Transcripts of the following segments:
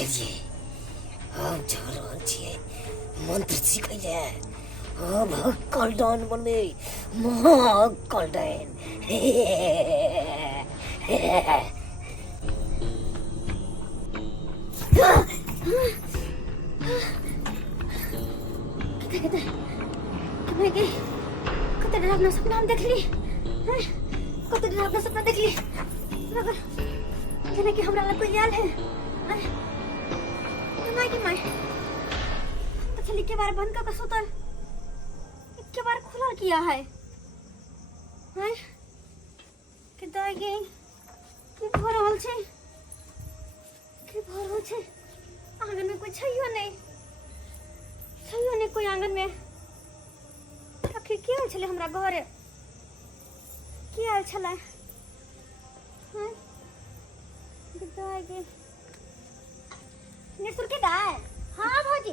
गेलिए हम जा रहल छिए मंत्र सिखैले अब कल्डन बनबे महा कल्डन कते डरावना सपना हम देखली कते डरावना सपना देखली जेना कि हमरा लग कोई आयल है माय तो चली के बार बंद करके सुतल के बार खुला किया है हैं के दाई गे के भर रहल छै आंगन में कोई छैयो नहीं कोई आंगन में आखिर के आयल छले हमरा घरे के आयल छले हैं दाई गे निसुर के दाय हां भौजी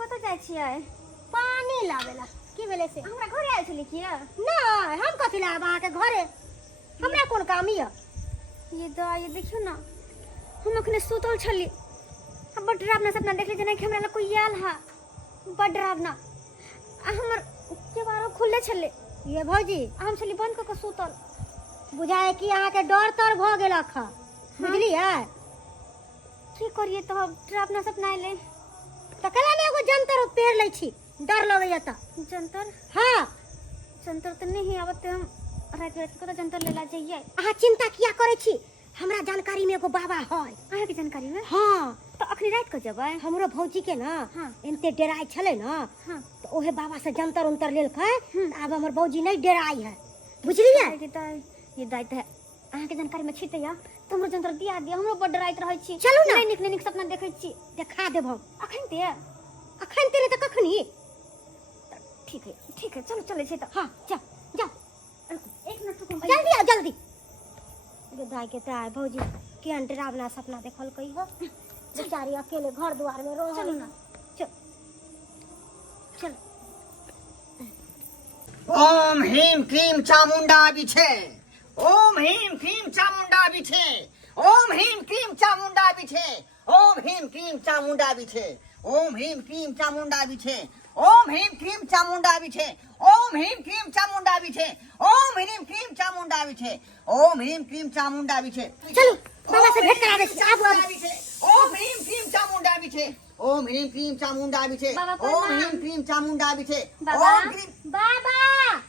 कत जाय छियै पानी लावेला की भेले से हमरा घरे आयल छली किया नहीं हम कथि लाब आके घरे हमरा कोन काम ये दाई देखियो ना हम अखने सुतल छली अब बड़ डरावना सपना देखले जेना कि हमरा लग कोई आयल हा बड़ डरावना हमर के बारो खुले छले ये भौजी हम छली बंद क के सुतल बुझाए कि अहाँ के डर तर भ गेलक ह बुझलियै की करिए तो डरावना सपना आइले तो कला ने एगो जंतर पेड़ लै छी डर लगैया त जंतर हां जंतर त नहीं आवत हम रात रात को जंतर लेला जाइए अहाँ चिंता किया करे छी हमरा जानकारी में एगो बाबा है अहाँ के जानकारी में हां तो अखनी रात को जबै हमरो भौजी के ना एनते डराई छले ना तो ओहे बाबा से जंतर उंतर लेल के अब हमर भौजी नहीं डराई है बुझलियै ये दाई त अहाँ के जानकारी में छी त या तुमरो जंतर दिया दिया हमरो बड़ डराइत रहै छी चलू ना निक निक सपना देखै छी देखा देब हम अखन ते त कखनी ठीक है चलो चले छी त हां जा एक मिनट रुको जल्दी गे दाई के ताय भौजी के डरावना सपना देखल कई हो बेचारी अकेले घर द्वार में रह चलो ना चल ओम ह्रीम क्रीम चामुंडा बिछे ओम ह्रीम क्रीम चामुंडा बिछे ओम ह्रीम क्रीम चामुंडा बिछे ओम ह्रीम क्रीम चामुंडा बिछे ओम ह्रीम क्रीम चामुंडा बिछे ओम ह्रीम क्रीम चामुंडा बिछे ओम ह्रीम क्रीम चामुंडा बिछे ओम ह्रीम क्रीम चामुंडा बिछे ओम ह्रीम क्रीम चामुंडा बिछे चलो बाबा से भेंट करा दे अब ओम ह्रीम क्रीम चामुंडा बिछे ओम ह्रीम क्रीम चामुंडा बिछे ओम ह्रीम क्रीम चामुंडा बिछे बाबा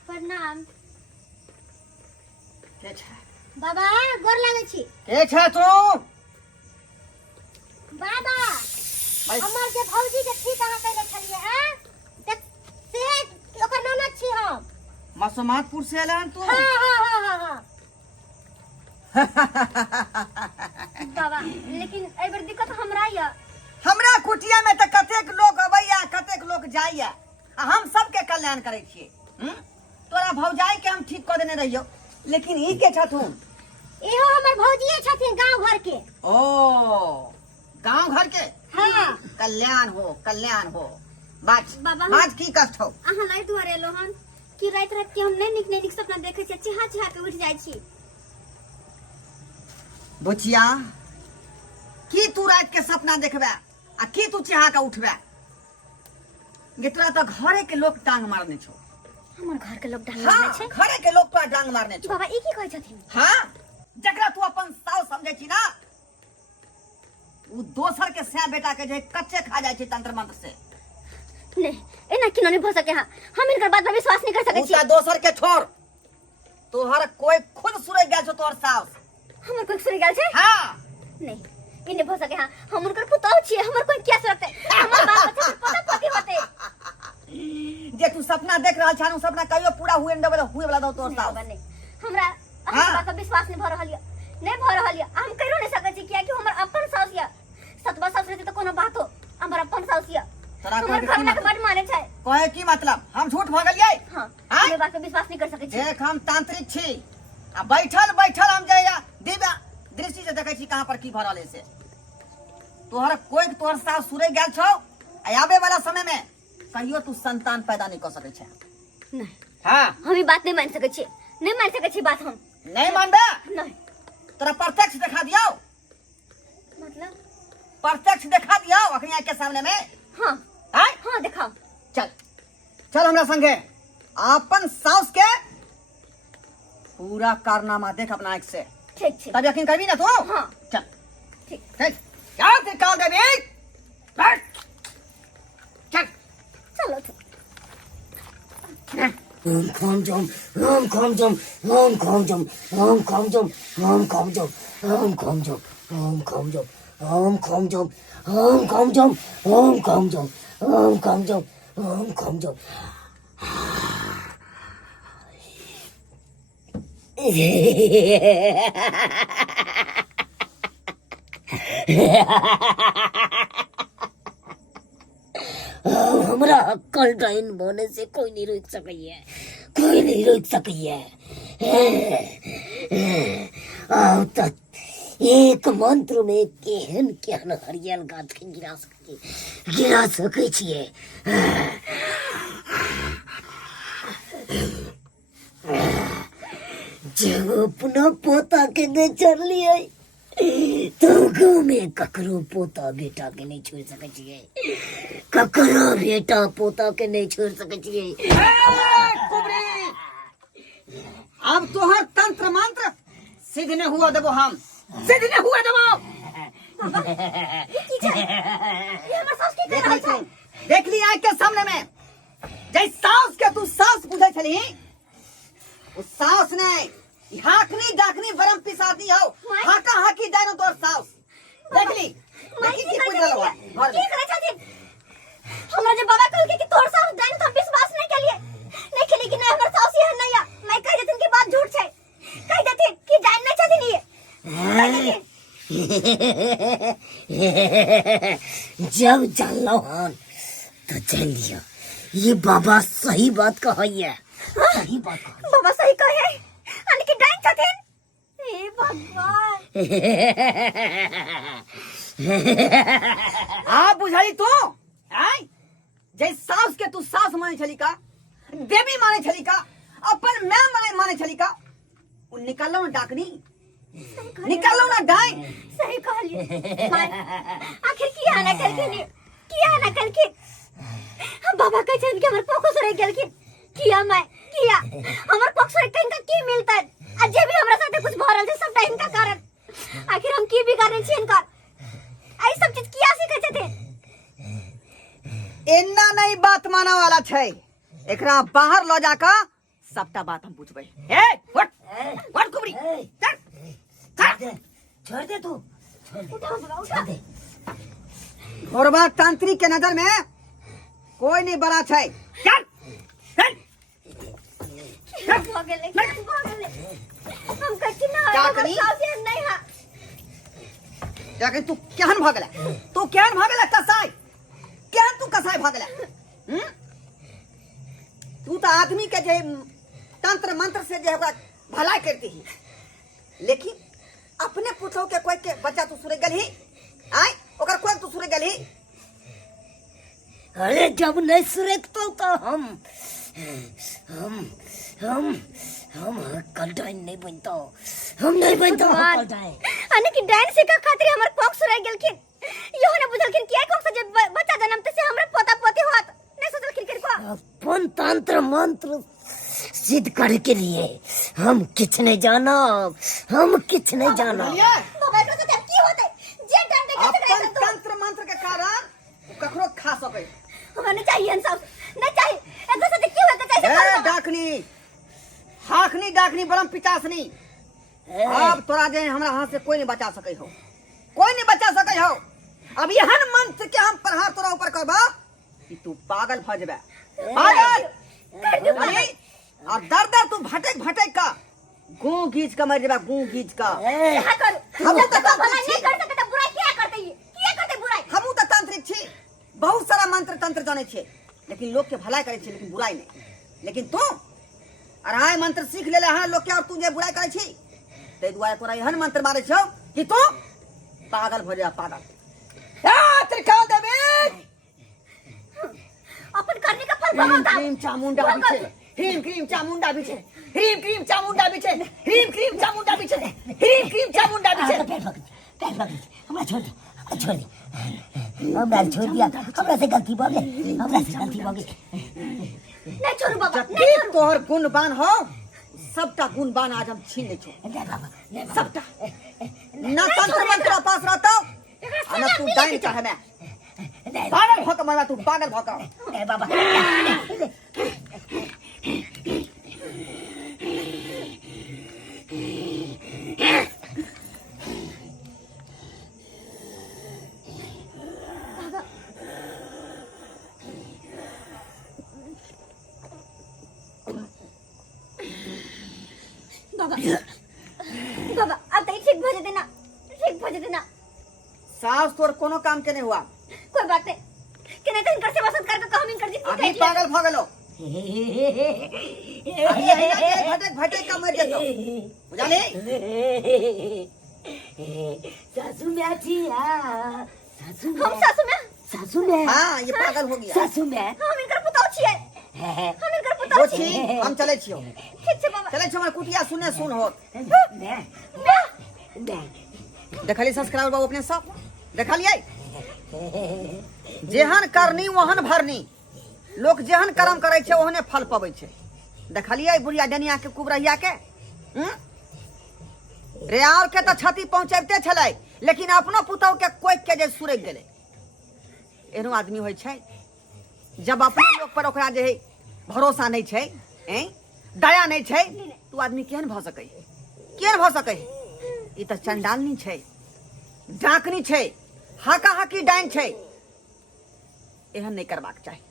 प्रणाम के छ बाबा गोर लागै छी के छ तू बाबा हमर के भौजी के ठीक कहा कहले छलिए हैं से ओकर ननद छी हम मसमातपुर से एलन तू हां बाबा लेकिन ए बार दिक्कत हमरा या हमरा कुटिया में त कतेक लोग अबैया कतेक लोग जाइया हम सबके कल्याण करे छिए तोरा भौजाई के हम ठीक क देने रहियो लेकिन ई के छथुन एहो हमर भौजीए छथिन गांव घर के ओ गांव घर के हां कल्याण हो बात की कष्ट हो अहाँ लाइट दुआरे एलो हन कि रात रात के हम नहीं निक सपना देखे छी चिहा के उठ जाय छी बुचिया की तू रात के सपना देखबे आ की तू चिहा के उठबे गे तोरा तो घरे के लोग टांग मारने छो हमर घर के लोग डांग मारने छै घरे के लोग तोरा डांग मारने छो बाबा ई की कहै छथिन हां जकरा तू अपन साउ समझै छी ना उ दोसर के सै बेटा के जे कच्चे खा जाय छै तंत्र मंत्र से नहीं एना किनो नहीं भ सके हम इनकर बात पे विश्वास नहीं कर सके छी उसका दोसर के छोड़ तोहर कोई खुद सुरग गेल छो तोहर साउ हमर कोई सुरग गेल छै हां नहीं इने भ सके हम उनकर पुतौ छी हमर कोई क्या सुरगते हमर बात बच्चा के पता पति होते जे तू सपना देख रहल छानु सपना कहियो पूरा हुए वाला दो तोहर साउ नहीं हमरा अहाँ बात पे विश्वास नहीं भ रहल य हम कहियो नहीं सकै छी किया कि हमर अपन साउस या सतबा साउस रहते तो कोनो बात हो हमर अपन साउस या हमर घर के बड माने छै कहे की मतलब हम झूठ भ गेलियै हां ये बात पे विश्वास नहीं कर सकै छी देख हम तांत्रिक छी आ बैठल हम जाया दिव्या दृष्टि से देखै छी कहां पर की भरल है से तोहर कोई तोहर सास सुरे गेल छौ आबे वाला समय में कहियो तू संतान पैदा नहीं कर सकै छै नहीं हां हम ई बात नहीं मान सकै छी नहीं मान सकै छी बात हम नहीं मानबे नहीं तोरा प्रत्यक्ष दिखा दियो मतलब प्रत्यक्ष आँख के सामने में हाँ आय हाँ दिखाओ। चल चल हमरा संगे अपन सास के पूरा कारनामा देख अपना आँख से, ठीक ठीक तब यकीन करबी ना तू। हाँ चल ठीक। चल क्या निकाल दे बे, बैठ चल। चलो ठीक। Om Kom Jom, Om Kom Jom, Om Kom Jom, Om Kom Jom, Om Kom Jom, Om Kom Jom, Om Kom Jom, Om Kom Jom, Om Kom Jom, Om Kom Jom, Om Kom Jom, Om Kom Jom. हमरा अक्कल dine होने से कोई नहीं रोक सकैया, कोई नहीं रोक सकैया। आओ तक एक मंत्र में केहन केहन हरियल गाछ के गिरा सकै छियै। जब अपना पोता के नहीं चलिए तो गाँव में ककरो पोता बेटा के नहीं छोड़ सके छियै, ककरो बेटा पोता के नहीं छोड़ सके छियै। अब तोहर तंत्र मंत्र सिद्ध ने हुआ देबो, हम सिद्ध ने हुआ देबो। देख ली आँख के सामने में जै सास के तू सास बुझै छली, उस सास ने हाकनी डाकनी बरम पिसादी हो, हाका हाकी दानो तोर सास देख ली। देखी की पूछ रहलो है घर की करे छथिन? हमरा जे बाबा कहलके कि तोर सास दान हम विश्वास नहीं केलिए, नहीं केली कि नहीं हमर सास ये नहीं है। मैं कह देथिन की बात झूठ छै, कह देथिन कि दान नहीं छथिन ये। जब जानलो हन तो जान लियो ये बाबा सही बात कहैया, सही बात कहैया। बाबा सही कहे अन की दान छथिन। हे भगवान आ बुझाई तू आय जै सास के तू सास माने छली का, देवी माने छली का, अपन मैं माने छली का, उ निकालो ना डाकनी, निकालो ना डाइन। सही कहलिए माय। आखिर किया ना कलखिन, किया ना कलखिन। बाबा कह छन कि हमर पोखो सरे गेलखिन, किया मैं किया हमर पोखो सरे कहीं का की मिलता है। आज जे भी हमरा साथे कुछ भ रहल छै सबटा इनका कारण। आखिर हम की बिगाड़े छी इनका, आई सब चीज किया सीखे छथिन। एना नहीं बात माना वाला छै, एकरा बाहर ल जाका सबटा बात हम पूछबै। ए व्हाट कुबरी चल छोड़ दे तू, उठाओ बाबा उठा दे। घोरबा तांत्रिक के नजर में कोई नहीं बड़ा छै। चल चल हो गेले हो गेले। हम कछि ना क्या हमर करी? सास ये नहीं है। जाके तू केहन भागला, तू केहन भागला कसाई, केहन तू कसाई भागला। तू तो आदमी के जे तंत्र मंत्र से जे ओकरा भलाई करती ही, लेकिन अपने पुतौ के कोई के बच्चा तू सुरे गलही, आय ओकर कोई तू सुरे गलही। अरे जब नहीं सुरेखतो तो हम अक्कल डाइन नहीं बनतो, हम नहीं बनतो अक्कल डाइन। अने की डाइन से का खातिर हमर पोख सुराई गेलखिन। यो ने बुझलखिन कि कोन से बच्चा जन्मते से हमरे पोता पोती होत नहीं सोचलखिन कि को अपन तंत्र मंत्र सिद्ध करे के लिए हम किछ नहीं जाना, हम किछ नहीं जाना। बाबा को तो की होते जे डाइन दे के अपन तंत्र मंत्र के कारण ककरो खा सके। हमरा नहीं चाहिए सब नहीं चाहिए। एक दूसरे से की होते कैसे ए डाकनी हाकनी डाकनी बरम पिचासनी, अब तोरा जे हमरा हाथ से कोई नहीं बचा सके हो, कोई नहीं बचा सके हो। अब यहन मंत्र के हम प्रहार तोरा ऊपर करबा कि तू पागल भ जेबे, पागल कर दो बाबा। और दर दर तू भटक भटक का गूं गीच का मर जेबे, गूं गीच का। क्या करूं? हम जब तो तक भलाई नहीं कर सकते बुराई क्या करते ये? क्या करते बुराई? हमू तो तांत्रिक छी, बहुत सारा मंत्र तंत्र जाने छे, लेकिन लोग के भलाई करे छे, लेकिन बुराई नहीं। लेकिन तू अढ़ाई मंत्र सीख लेले हां लोग के, और तू जे बुराई करे छी ते दुआरे तोरा एहन मंत्र मारे छौ कि तू पागल भ जा, पागल। आ त्रिकाल देवी अपन करने का फल ह्रीम भोगता। क्रीम चामुंडा बिछे, ह्रीम क्रीम चामुंडा बिछे, ह्रीम क्रीम चामुंडा बिछे, ह्रीम क्रीम चामुंडा बिछे, ह्रीम क्रीम चामुंडा बिछे। पैर पकड़, हमरा छोड़ दे, छोड़ दे। हमरा छोड़ दिया, हमरा से गलती भ गेल, हमरा से गलती भ गेल। नहीं छोड़ू बाबा, नहीं जते छोड़ू। तोहर गुणवान हो सबटा गुणवान आज हम छीन ले छो नहीं बाबा, नहीं बाबा। सबटा ना तंत्र मंत्र पास रहतो आ ना तू डाइन चाहे मैं नहीं पागल भक मरवा तू पागल भक नहीं बाबा। बाबा बाबा अब तो ठीक भज देना, ठीक भज देना। सास तोर कोनो काम के नहीं हुआ कोई बात नहीं कि नहीं तो इनकर सेवा सत्कार का काम इनकर जी अभी पागल भ गेलो अभी यही ना भटक भटक का मर जतो बुझाले सासू में छिया, सासू हम सासू में, सासू में, हां ये पागल हो गया सासू में। हम इनकर पुतौ छियै, हम इनकर पुतौ वो छियै। छी हम चले छियो ठीक छै बाबा। चले छियो हमर कुटिया सुने सुन हो नहीं नहीं देखली सब्सक्राइबर बाबू अपने सब देखलिए जेहन करनी वहन भरनी लोग जेहन कर्म करे छे ओहने फल पबै छे देखलिए बुढ़िया डनिया के कुबरहिया के रे और के तो क्षति पहुंचाबते छले लेकिन अपनो पुतौ के कोई के जे सुरग गेले एहनो आदमी होय छे जब अपने लोग पर ओकरा जे भरोसा नहीं छे दया नहीं छे तू आदमी केहन भ सकै केहन भ सकै ई त चंडालनी छे डाकनी छे हाका हाकी डाइन छे एहन नहीं करबाक चाही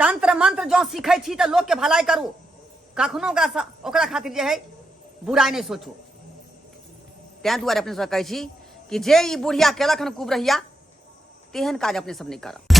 तंत्र मंत्र जो सीखै छी त लोग के भलाई करू कखनो ओकरा खातिर जे है बुराई नहीं सोचू तैं दुआरे अपने सब कहै छी कि जे ई बुढ़िया केलक हन कुबरहिया तेहन काज अपने सब नहीं करब।